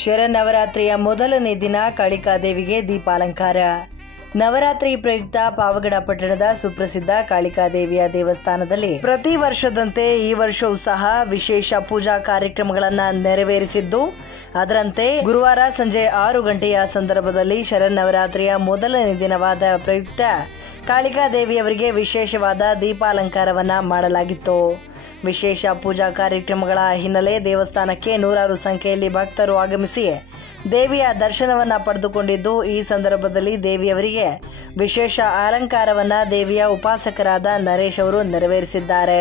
ಶರನ್ನವರಾತ್ರಿಯ ಮೊದಲನೇ ದಿನ ಕಾಳಿಕಾದೇವಿಗೆ ದೀಪಾಲಂಕಾರ. ನವರಾತ್ರಿ ಪ್ರಯುಕ್ತ ಪಾವಗಡ ಪಟ್ಟಣದ ಸುಪ್ರಸಿದ್ಧ ಕಾಳಿಕಾದೇವಿಯ ದೇವಸ್ಥಾನದಲ್ಲಿ ಪ್ರತಿ ವರ್ಷದಂತೆ ಈ ವರ್ಷವೂ ಸಹ ವಿಶೇಷ ಪೂಜಾ ಕಾರ್ಯಕ್ರಮಗಳನ್ನು ನೆರವೇರಿಸಿದ್ದು, ಅದರಂತೆ ಗುರುವಾರ ಸಂಜೆ 6 ಗಂಟೆಯ ಸಂದರ್ಭದಲ್ಲಿ ಶರನ್ನವರಾತ್ರಿಯ ಮೊದಲನೇ ದಿನವಾದ ಪ್ರಯುಕ್ತ ಕಾಳಿಕಾದೇವಿಯವರಿಗೆ ವಿಶೇಷವಾದ ದೀಪಾಲಂಕಾರವನ್ನ ಮಾಡಲಾಗಿತ್ತು. ವಿಶೇಷ ಪೂಜಾ ಕಾರ್ಯಕ್ರಮಗಳ ಹಿನ್ನೆಲೆ ದೇವಸ್ಥಾನಕ್ಕೆ ನೂರಾರು ಸಂಖ್ಯೆಯಲ್ಲಿ ಭಕ್ತರು ಆಗಮಿಸಿ ದೇವಿಯ ದರ್ಶನವನ್ನ ಪಡೆದುಕೊಂಡಿದ್ದು, ಈ ಸಂದರ್ಭದಲ್ಲಿ ದೇವಿಯವರಿಗೆ ವಿಶೇಷ ಅಲಂಕಾರವನ್ನ ದೇವಿಯ ಉಪಾಸಕರಾದ ನರೇಶ್ ಅವರು ನೆರವೇರಿಸಿದ್ದಾರೆ.